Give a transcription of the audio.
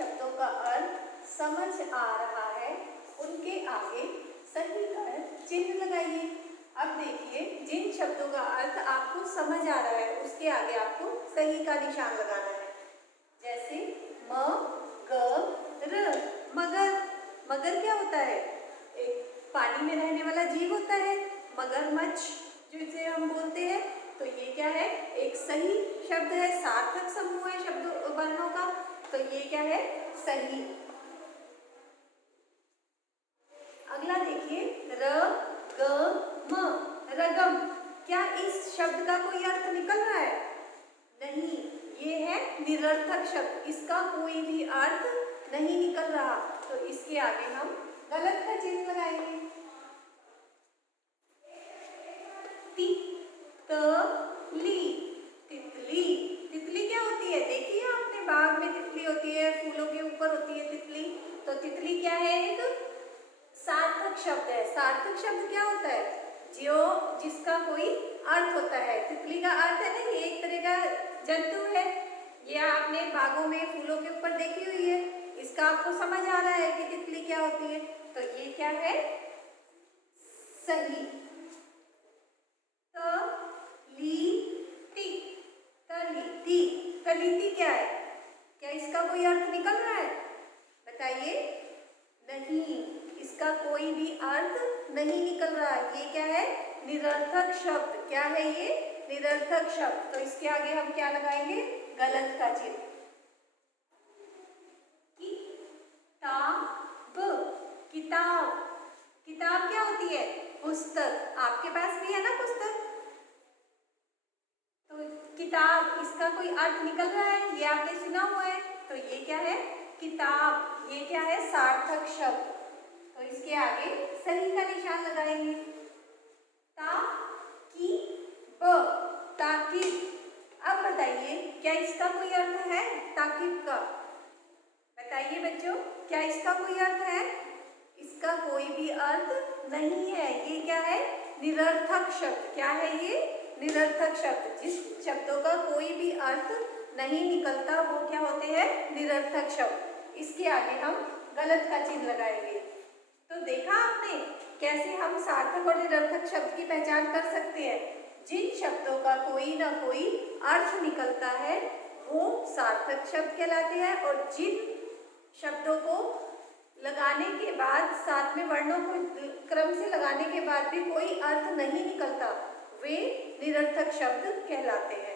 शब्दों का अर्थ समझ आ रहा है उनके आगे सही का चिन्ह लगाइए। अब देखिए, जिन शब्दों का अर्थ आपको समझ आ रहा है उसके आगे आपको सही का निशान लगाना है। जैसे म ग र, मगर। मगर क्या होता है? एक पानी में रहने वाला जीव होता है, मगरमच्छ जिसे हम बोलते हैं। तो ये क्या है? एक सही शब्द है, सार्थक समूह है शब्दों वर्णों का। तो ये क्या है? सही। अगला देखिए, र ग म, रगम। क्या इस शब्द का कोई अर्थ निकल रहा है? नहीं, ये है निरर्थक शब्द, इसका कोई भी अर्थ नहीं निकल रहा। तो इसके आगे हम गलत का चिन्ह लगाएंगे। तितली, तितली। तितली क्या होती है? देखिए आपने, बाग में तितली होती है, फूलों के ऊपर होती है तितली। तो तितली क्या है? एक सार्थक शब्द है। सार्थक शब्द क्या होता है? जो जिसका कोई अर्थ होता है। तितली का अर्थ है ना, ये एक तरह का जंतु है। ये आपने बागों में फूलों के ऊपर देखी हुई है। इसका आपको समझ आ रहा है कि तितली क्या होती है। तो ये क्या है? सही। तलीती, तलीती। तलीती क्या है? क्या इसका कोई अर्थ निकल रहा है? बताइए। नहीं, इसका कोई भी अर्थ नहीं निकल रहा। ये क्या है? निरर्थक शब्द। क्या है ये? निरर्थक शब्द। तो इसके आगे हम क्या लगाएंगे? गलत का चिन्ह। किताब, किताब। किताब क्या होती है? पुस्तक। आपके पास भी है ना पुस्तक? तो किताब, इसका कोई अर्थ निकल रहा है? ये आपने सुना हुआ है। तो ये क्या है? किताब। ये क्या है? सार्थक शब्द। तो इसके आगे सही का निशान लगाएंगे। ताकीब, ताकीब। अब बताइए, क्या इसका कोई अर्थ है ताकीब का? बताइए बच्चों, क्या इसका कोई अर्थ है? इसका कोई भी अर्थ नहीं है। ये क्या है? निरर्थक शब्द। क्या है ये? निरर्थक शब्द। जिस शब्दों का कोई भी अर्थ नहीं निकलता वो क्या होते हैं? निरर्थक शब्द। इसके आगे हम गलत का चिन्ह लगाएंगे। तो देखा आपने कैसे हम सार्थक और निरर्थक शब्द की पहचान कर सकते हैं। जिन शब्दों का कोई ना कोई अर्थ निकलता है वो सार्थक शब्द कहलाते हैं, और जिन शब्दों को लगाने के बाद, साथ में वर्णों को क्रम से लगाने के बाद भी कोई अर्थ नहीं निकलता, वे निरर्थक शब्द कहलाते हैं।